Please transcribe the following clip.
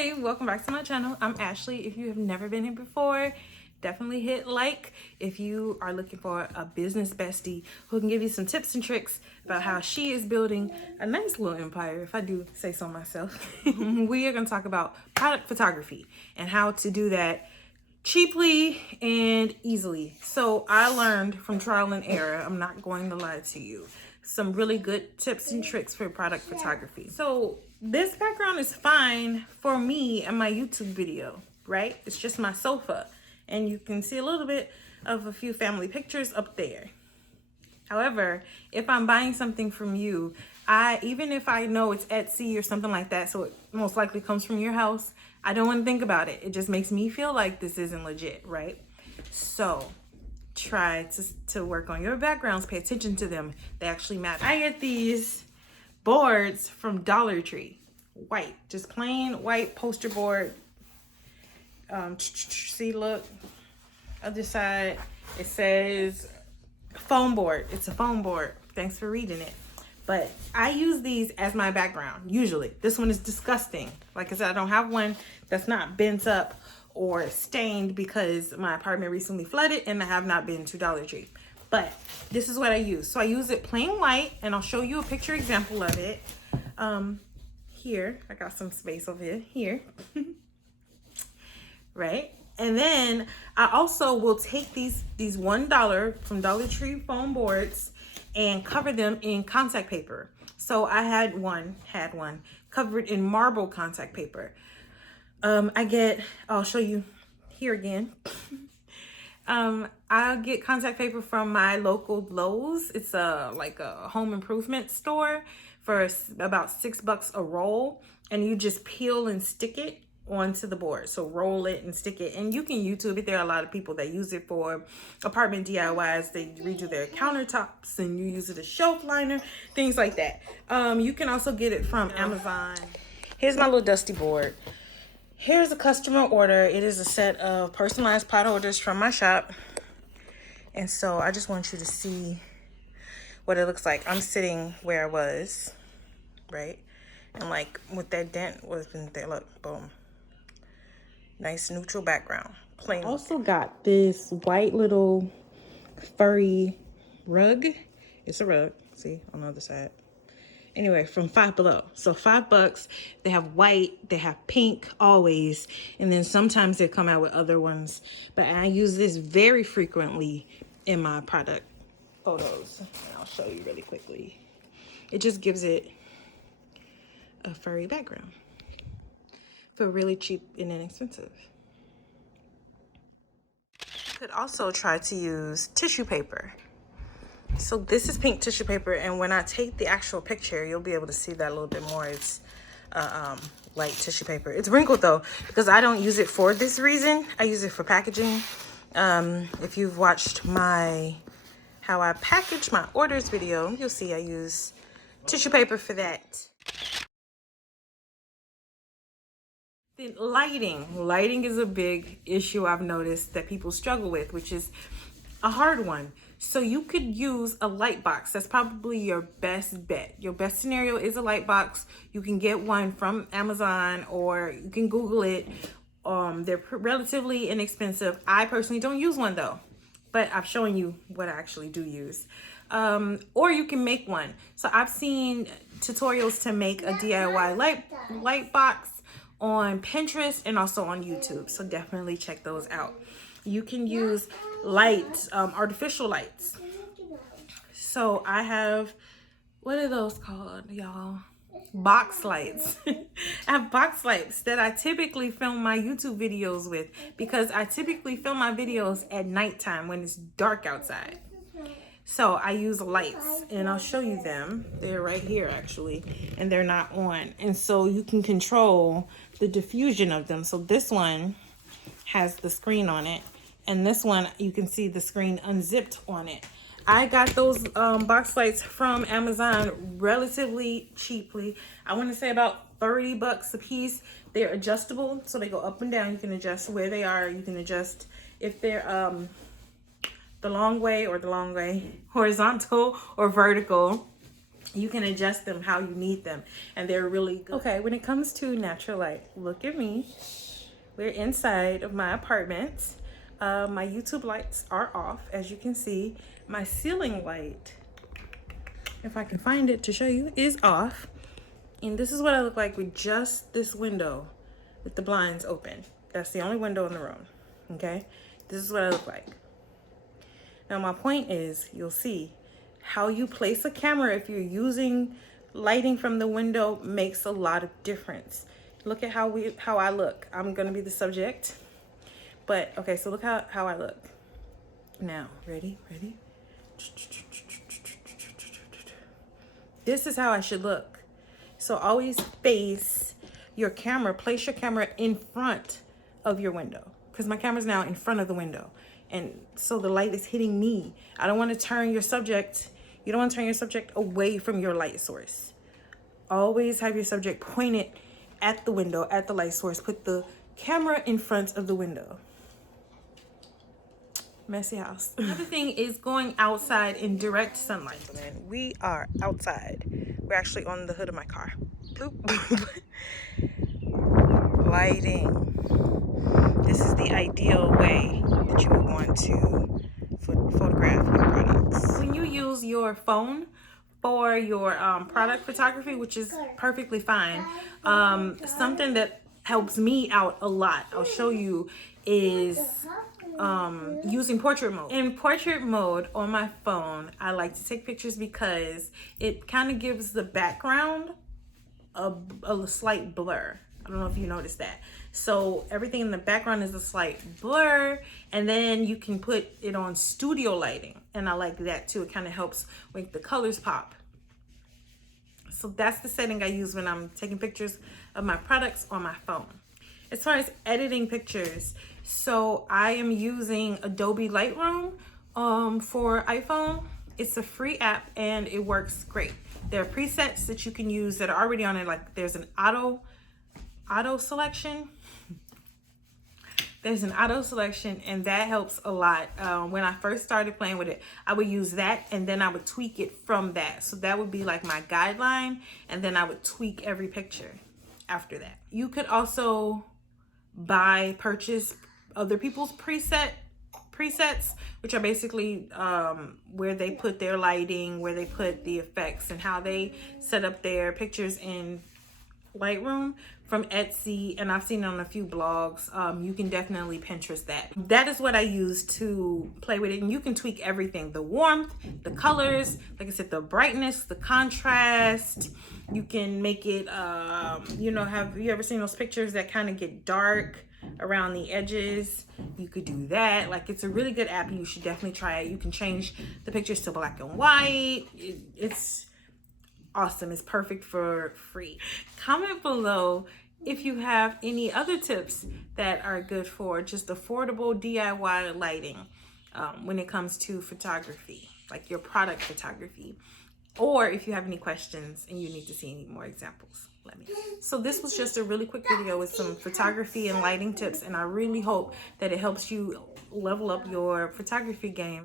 Hey, welcome back to my channel. I'm Ashley. If you have never been here before, definitely hit like if you are looking for a business bestie who can give you some tips and tricks about how she is building a nice little empire, if I do say so myself. We are going to talk about product photography and how to do that cheaply and easily. So I learned from trial and error, I'm not going to lie to you, some really good tips and tricks for product photography. So this background is fine for me and my YouTube video, right? It's just my sofa, and you can see a little bit of a few family pictures up there. However, if I'm buying something from you, even if I know it's Etsy or something like that, so it most likely comes from your house, I don't want to think about it. It just makes me feel like this isn't legit, right? So try to work on your backgrounds, pay attention to them. They actually matter. I get these boards from Dollar Tree, white, just plain white poster board. See, look, other side, it says foam board. It's a foam board. Thanks for reading it. But I use these as my background usually. This one is disgusting. Like I said, I don't have one that's not bent up or stained because my apartment recently flooded and I have not been to Dollar Tree. But this is what I use. So I use it plain white, and I'll show you a picture example of it. Here, I got some space over here. Right? And then I also will take these $1 from Dollar Tree foam boards and cover them in contact paper. So I had one covered in marble contact paper. I'll show you here again. I'll get contact paper from my local Lowe's. It's like a home improvement store for about $6 a roll, and you just peel and stick it onto the board. So roll it and stick it, and you can YouTube it. There are a lot of people that use it for apartment DIYs. They redo their countertops, and you use it as shelf liner, things like that. You can also get it from Amazon. Here's my little dusty board. Here's a customer order. It is a set of personalized pot holders from my shop. And so I just want you to see what it looks like. I'm sitting where I was, right? And like with that dent was in there, look, boom. Nice neutral background, plain. Also got this white little furry rug. It's a rug, see, on the other side. Anyway, from Five Below. So $5. They have white, they have pink always, and then sometimes they come out with other ones. But I use this very frequently in my product photos. And I'll show you really quickly. It just gives it a furry background for really cheap and inexpensive. You could also try to use tissue paper. So this is pink tissue paper, and when I take the actual picture, you'll be able to see that a little bit more. It's light tissue paper. It's wrinkled though, because I don't use it for this reason. I use it for packaging. If you've watched how I package my orders video, you'll see I use tissue paper for that. Then lighting is a big issue I've noticed that people struggle with, which is a hard one. So you could use a light box. That's probably your best bet. Your best scenario is a light box. You can get one from Amazon, or you can Google it. They're relatively inexpensive. I personally don't use one though, but I've shown you what I actually do use. Or you can make one. So I've seen tutorials to make a DIY light box on Pinterest and also on YouTube. So definitely check those out. You can use lights, artificial lights. So I have, what are those called, y'all? Box lights. I have box lights that I typically film my YouTube videos with, because I typically film my videos at nighttime when it's dark outside. So I use lights, and I'll show you them. They're right here actually, and they're not on. And so you can control the diffusion of them. So this one has the screen on it, and this one you can see the screen unzipped on it. I got those box lights from Amazon relatively cheaply. I want to say about $30 a piece. They're adjustable, so they go up and down. You can adjust where they are. You can adjust if they're the long way, horizontal or vertical. You can adjust them how you need them, and they're really good. Okay, when it comes to natural light, look at me. We're inside of my apartment. My YouTube lights are off, as you can see. My ceiling light, if I can find it to show you, is off. And this is what I look like with just this window with the blinds open. That's the only window in the room, okay? This is what I look like. Now my point is, you'll see how you place a camera if you're using lighting from the window makes a lot of difference. Look at how I look. I'm gonna be the subject. But okay, so look how I look. Now, ready? This is how I should look. So always face your camera, place your camera in front of your window, because my camera's now in front of the window. And so the light is hitting me. I don't want to turn your subject, you don't want to turn your subject away from your light source. Always have your subject pointed at the window, at the light source. Put the camera in front of the window. Messy house. Another thing is going outside in direct sunlight. We are outside. We're actually on the hood of my car. Bloop. Lighting. This is the ideal way that you would want to photograph your products. When you use your phone for your product photography, which is perfectly fine, something that helps me out a lot, I'll show you, is using portrait mode. In portrait mode on my phone, I like to take pictures because it kind of gives the background a slight blur. I don't know if you noticed that. So everything in the background is a slight blur, and then you can put it on studio lighting, and I like that too. It kind of helps make the colors pop. So that's the setting I use when I'm taking pictures of my products on my phone. As far as editing pictures, so I am using Adobe Lightroom for iPhone. It's a free app and it works great. There are presets that you can use that are already on it. Like there's an auto selection. There's an auto selection, and that helps a lot. When I first started playing with it, I would use that and then I would tweak it from that. So that would be like my guideline, and then I would tweak every picture after that. You could also purchase other people's presets, which are basically where they put their lighting, where they put the effects, and how they set up their pictures in Lightroom from Etsy, and I've seen it on a few blogs. You can definitely Pinterest that. That is what I use to play with it, and you can tweak everything: the warmth, the colors, like I said, the brightness, the contrast. You can make it, you know, have you ever seen those pictures that kind of get dark around the edges? You could do that. Like, it's a really good app. You should definitely try it. You can change the pictures to black and white. It's awesome. It's perfect for free. Comment below if you have any other tips that are good for just affordable DIY lighting when it comes to photography, like your product photography, or if you have any questions and you need to see any more examples, let me know. So this was just a really quick video with some photography and lighting tips, and I really hope that it helps you level up your photography game.